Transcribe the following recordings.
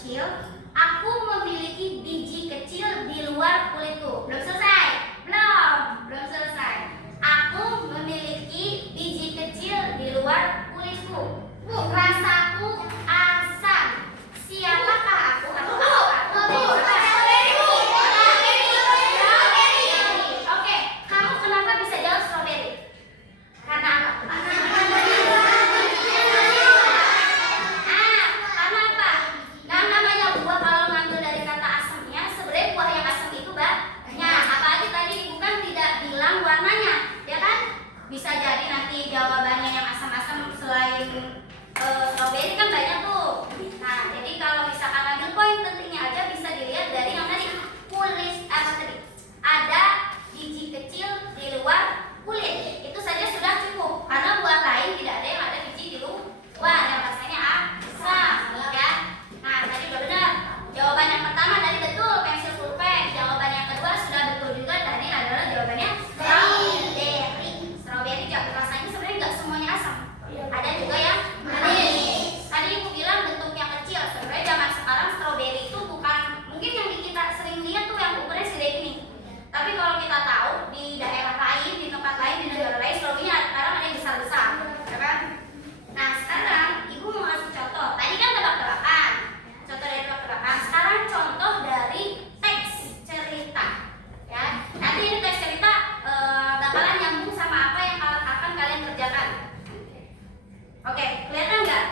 kecil, aku memiliki biji kecil di luar kulitku. Belum selesai? Belum selesai. Aku memiliki biji kecil di luar kulitku. Rasaku asam. Siapakah aku? Oke, kamu kenapa bisa jawab strawberry? Karena apa? Karena apa? Nah, namanya buah kalau ngambil dari kata asamnya, sebenarnya buah yang asam itu banyak. Apalagi tadi ibu kan tidak bilang warnanya, ya kan? Bisa jadi nanti jawabannya yang asam-asam selain strawberry kan banyak tuh. Nah, jadi kalau misalkan ambil poin pentingnya aja bisa dilihat dari yang tadi kulit tadi. Ada biji kecil di luar kulit. Itu saja sudah cukup. Karena buah lain tidak ada yang ada biji di luar yang rasanya asam, ya. Nah, tadi udah benar. Jawaban yang pertama tadi betul, pensil pulpen. Jawaban yang kedua sudah betul juga, tadi adalah jawabannya strawberry. Strawberry rasanya sebenarnya nggak semuanya asam. Ada juga yang manis. Tadi ibu bilang bentuknya kecil. Sebenarnya zaman sekarang strawberry itu bukan mungkin yang kita sering lihat tuh yang ukurannya segede ini. Tapi kalau kita tahu di daerah lain, di tempat lain, di negara lain, strawberry sekarang ada yang besar-besar, ya kan? Nah, sekarang ibu mau kasih contoh. Tadi kan tebak-tebakan. Contoh dari tebak-tebakan. Sekarang contoh dari teks cerita. Ya, nanti ini teks cerita bakalan nyambung sama apa yang akan kalian kerjakan. Oke, kelihatan nggak?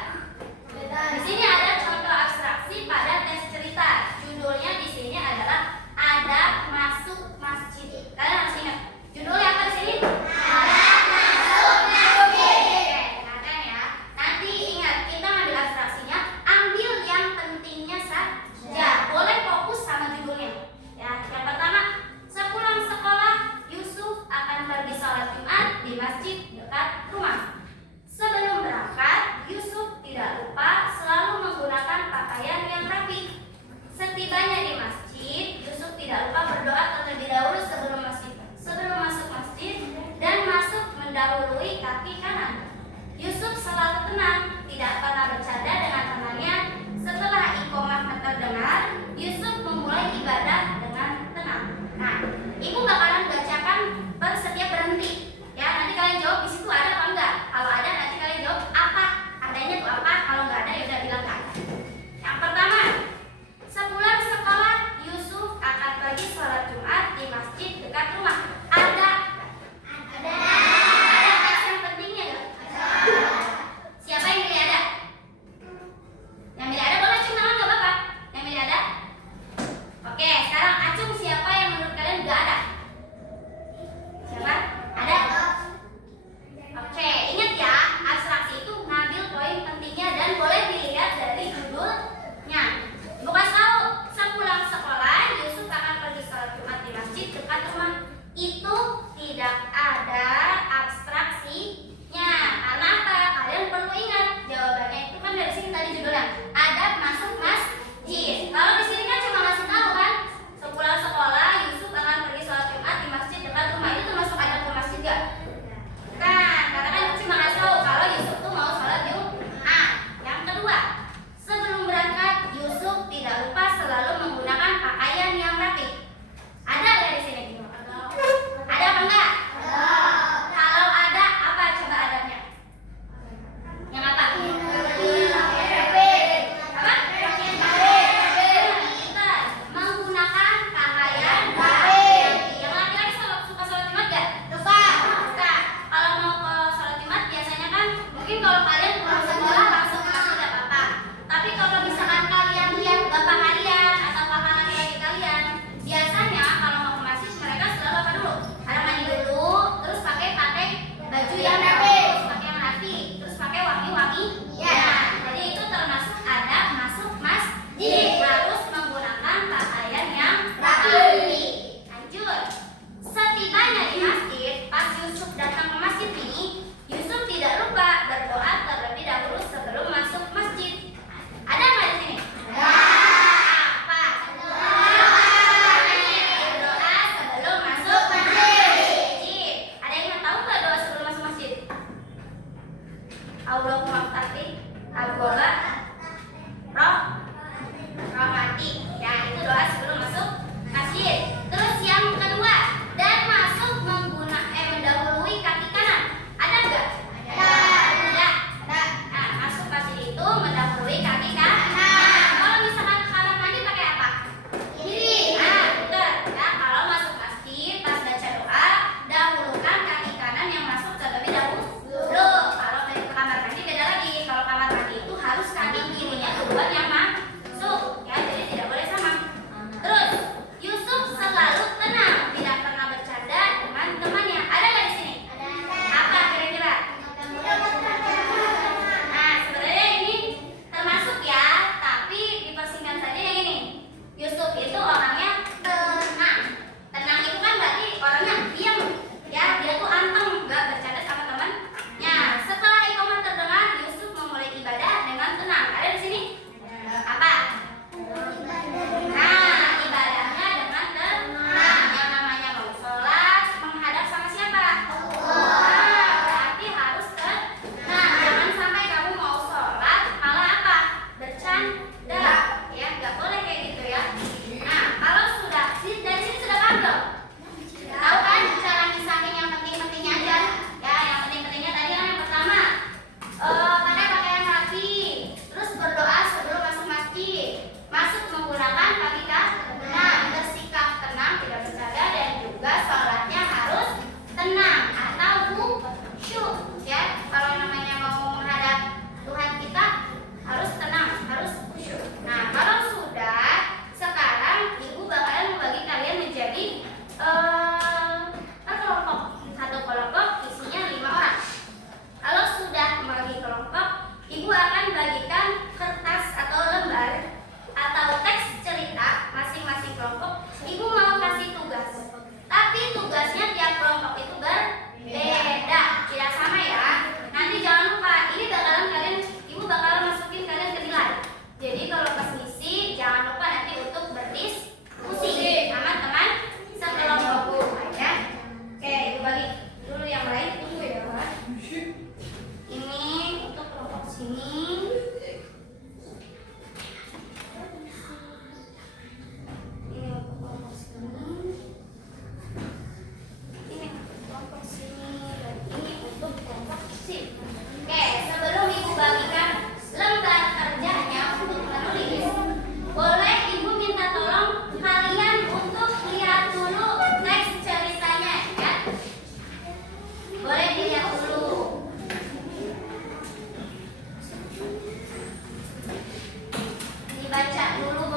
Di sini ada contoh abstraksi pada teks cerita. Judulnya di sini adalah Adab Masuk Masjid. Kalian harus ingat judulnya apa di sini? Adab Masuk Masjid. Oke, nah ya. Nanti ingat kita ngambil abstraksinya, ambil yang pentingnya saja. Boleh fokus sama judulnya. Ya, yang pertama, sepulang sekolah Yusuf akan pergi sholat Jumat di masjid dekat rumah. Sebelum berangkat, Yusuf tidak lupa selalu menggunakan pakaian yang rapi. Setibanya di masjid, Yusuf tidak lupa berdoa terlebih dahulu sebelum masuk masjid dan masuk mendahului kaki kanan. Yusuf selalu tenang, tidak pernah bercanda dengan temannya. Setelah iqomah terdengar, Yusuf memulai ibadah dengan tenang. Nah, ibu bakalan bacakan per setiap berhenti. Ya, nanti kalian jawab di situ ada apa enggak. Kalau ada nanti kalian jawab apa. Adanya tuh apa? Kalau enggak ada ya udah bilang enggak ada. Yang pertama, sepulang sekolah Yusuf akan pergi sholat Jumat di masjid dekat rumah. Ada teks yang pentingnya enggak? Siapa yang pilih ada?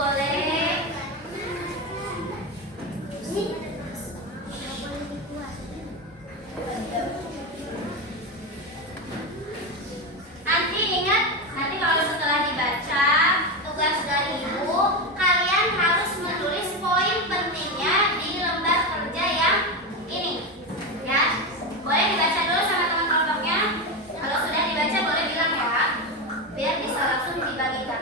boleh. Nanti ingat, nanti kalau setelah dibaca tugas dari ibu, kalian harus menulis poin pentingnya di lembar kerja yang ini. Ya, boleh dibaca dulu sama teman kelompoknya. Kalau sudah dibaca boleh bilang ya, biar bisa langsung dibagikan.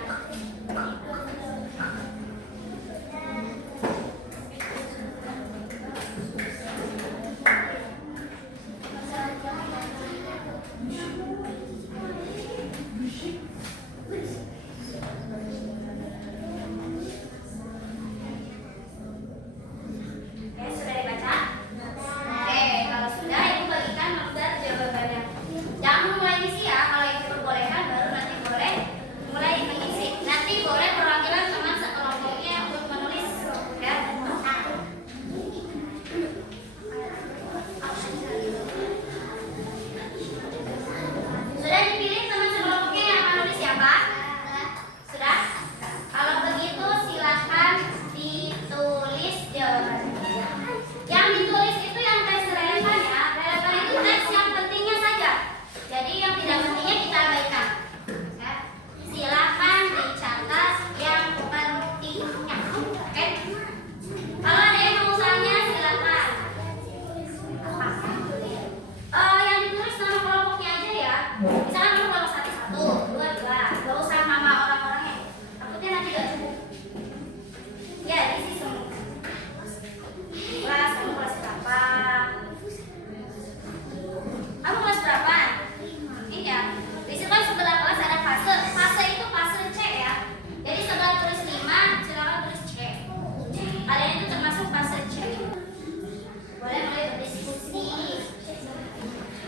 Oke, sudah dibaca? Oke, kalau sudah ibu bagikan lembar jawabannya. Jangan mulai isi ya, kalau itu diperbolehkan baru nanti boleh mulai mengisi. Nanti boleh perwakilan teman sekelompoknya untuk menulis ya. Sudah dipilih teman sekelompoknya yang menulis siapa? Sudah? Kalau begitu silakan ditulis jawabannya. Yang ditulis itu yang teks relevan ya. Relevan itu teks yang pentingnya saja. Jadi yang tidak pentingnya kita abaikan. Ya. Silakan dicatat yang pentingnya. Oke? Kalau ada yang mau tanya silakan. Yang ditulis nama kelompoknya aja ya. Misalkan kamu kelompok 1, 1, 2, 2. Gak usah nama orang-orangnya. Takutnya nanti gak cukup. Ya, isi semua. Kelas, kamu kelas berapa? Kamu kelas berapa? Ini ya. Di situ kan sebelah kelas ada fase. Fase itu fase C ya. Jadi sebelah tulis 5, silakan tulis C. Kalian itu termasuk fase C. Boleh mulai berdiskusi.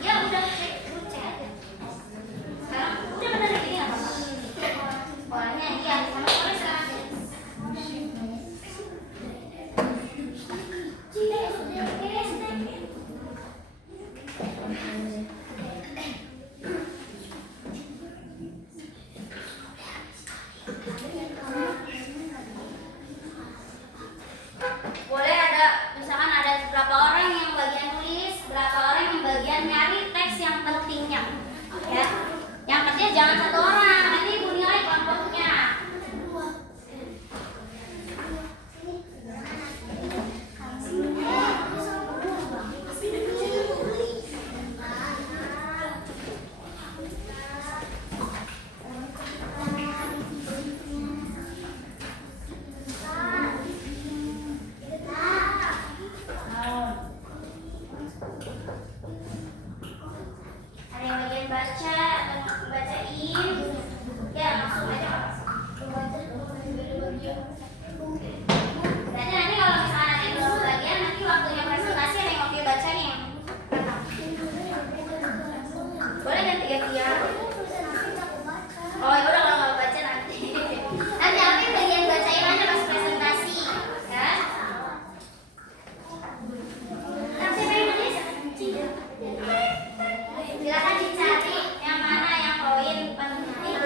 Ya udah C aja. Sekarang udah benar gini nggak apa-apa. Polanya iya, sama boleh sekarang. Boleh ada, misalkan ada berapa orang yang bagian tulis, berapa orang yang bagian nyari teks yang pentingnya. Ya. Yang penting jangan satu orang, nanti ibu nilai kelompoknya. Ada yang bagian baca atau bacain, ya langsung aja. Berarti nanti kalau misalnya ada yang belum bagian, nanti waktunya presentasi ada yang mau bacain. Boleh ganti-gantian. Oh ya udah, kalau nggak baca nanti. Nanti apa yang bagian bacain aja pas presentasi, ya. Nanti pengen nulis? Silakan dicari yang mana yang poin penting.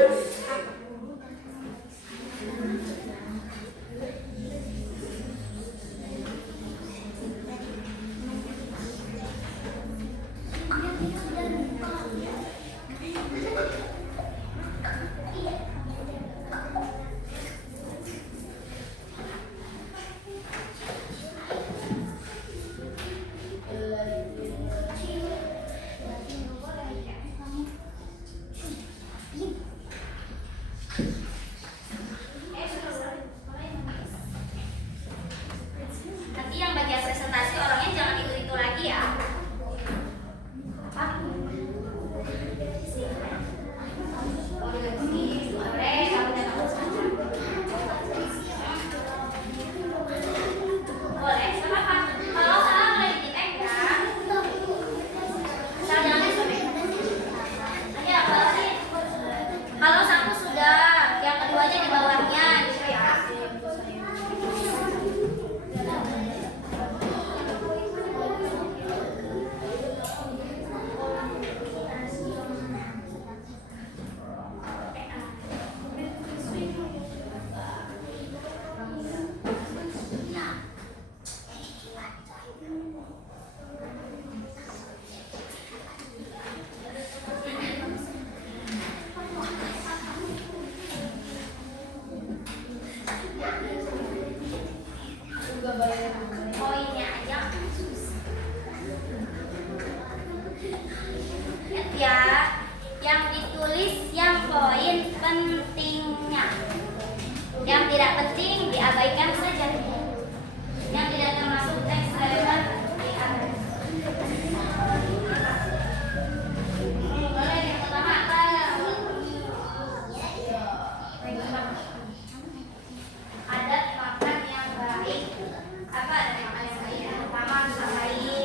tidak penting diabaikan saja. Yang tidak termasuk teks diabaikan. Boleh yang pertama apa? Adat makan yang baik. Apa adat makan yang baik? Yang pertama harus ngapain?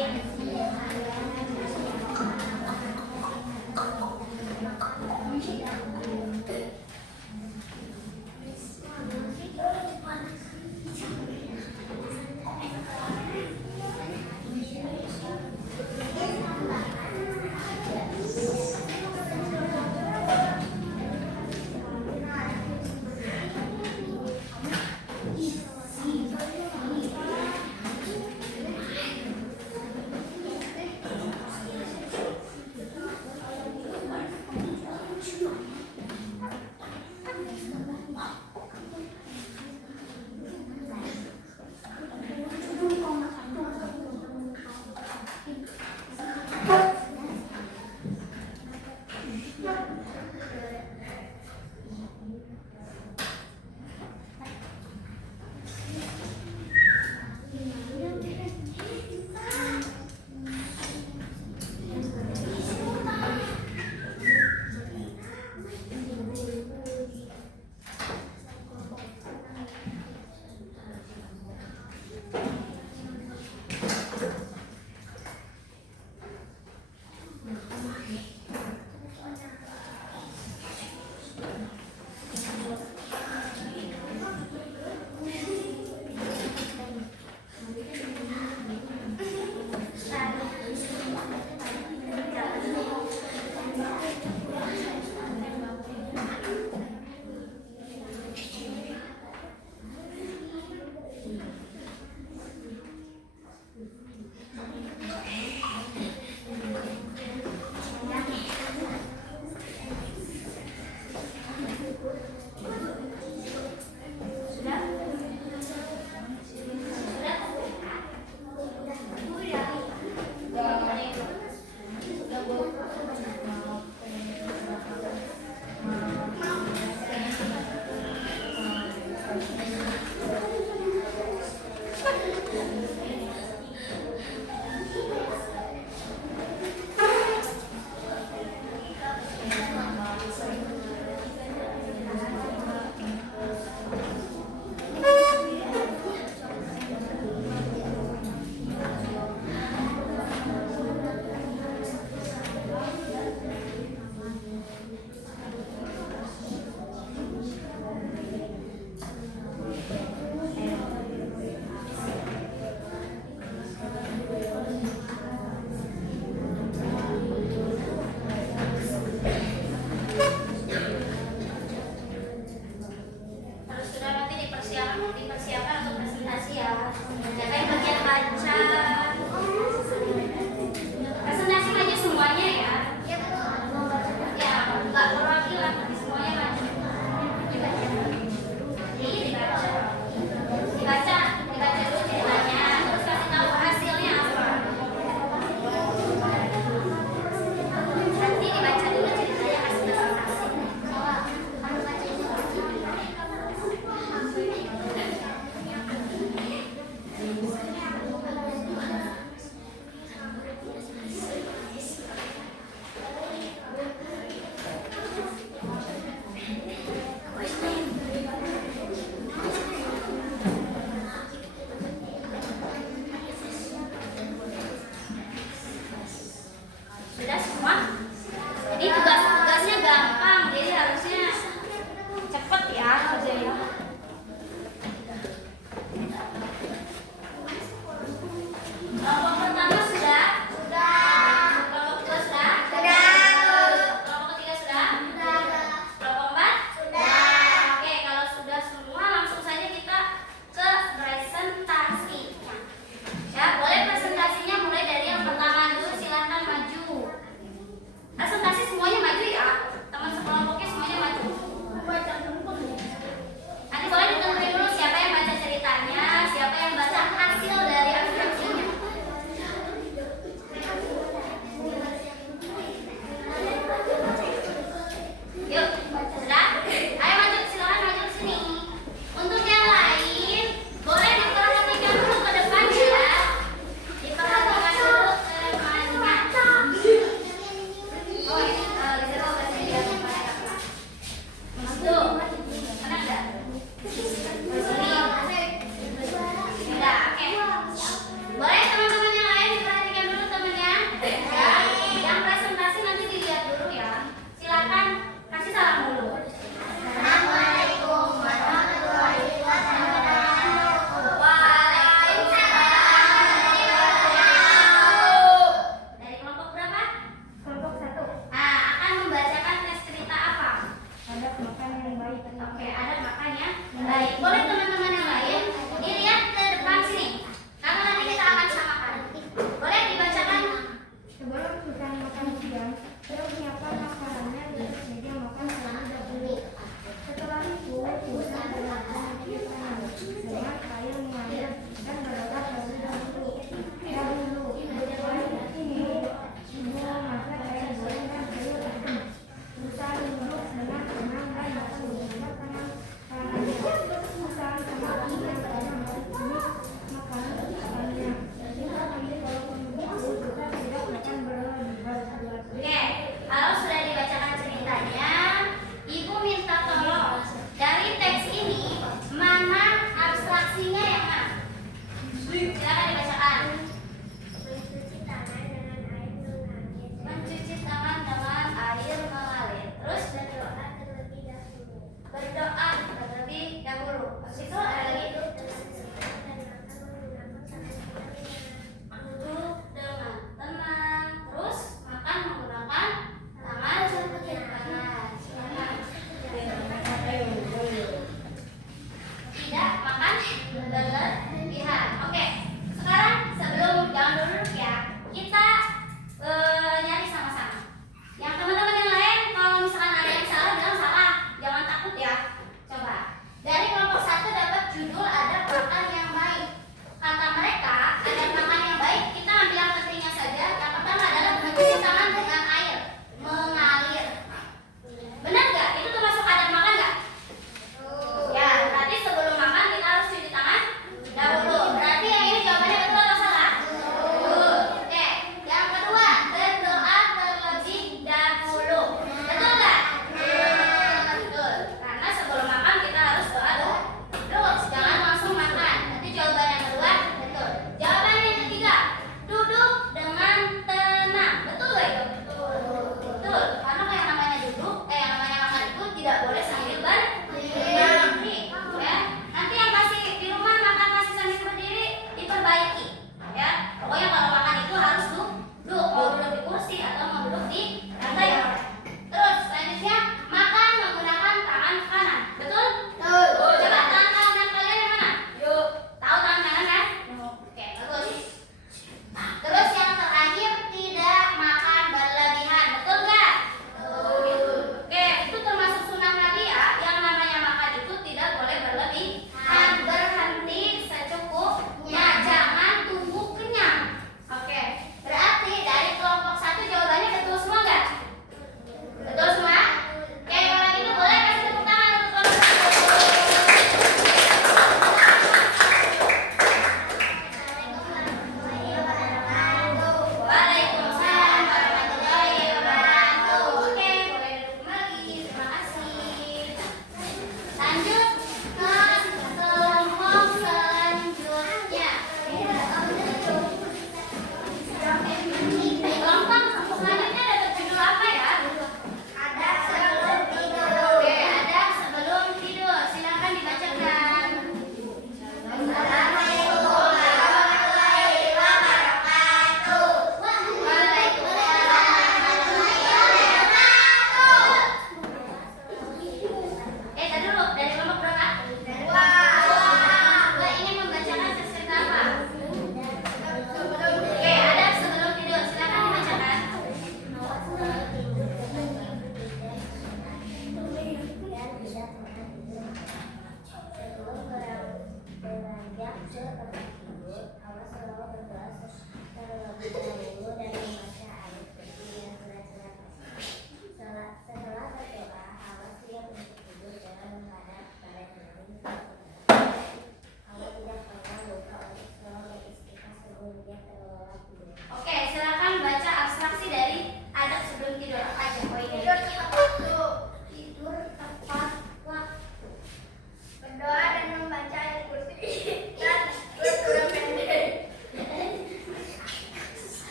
Coba.